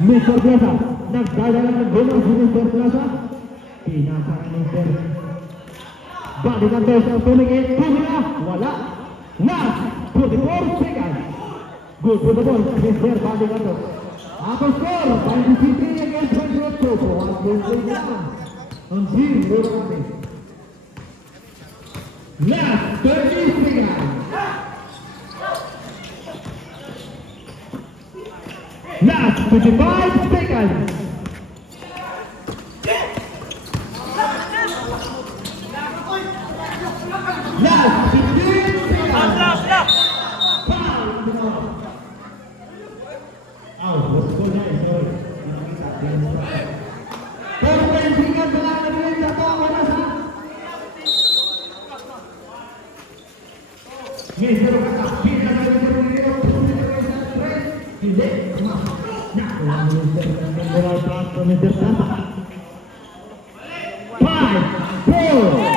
Mr. Plaza, nagdadala ng goma si Mr. Plaza. Pinasara ng Mr. Balikan tayo sa tumingin. Tumina, wala. Last, 44 seconds. Good for the ball, Mr. Balikan tayo. Ako score, 23 against 28. So, ang game na. Ang zero natin. Last, 30 seconds. Last 25 seconds. Last 15 seconds. Out. What's going on? Sorry. 10 seconds na lang nagawin sa to. Wala sa. Mr. Kata. Hindi. Five, four,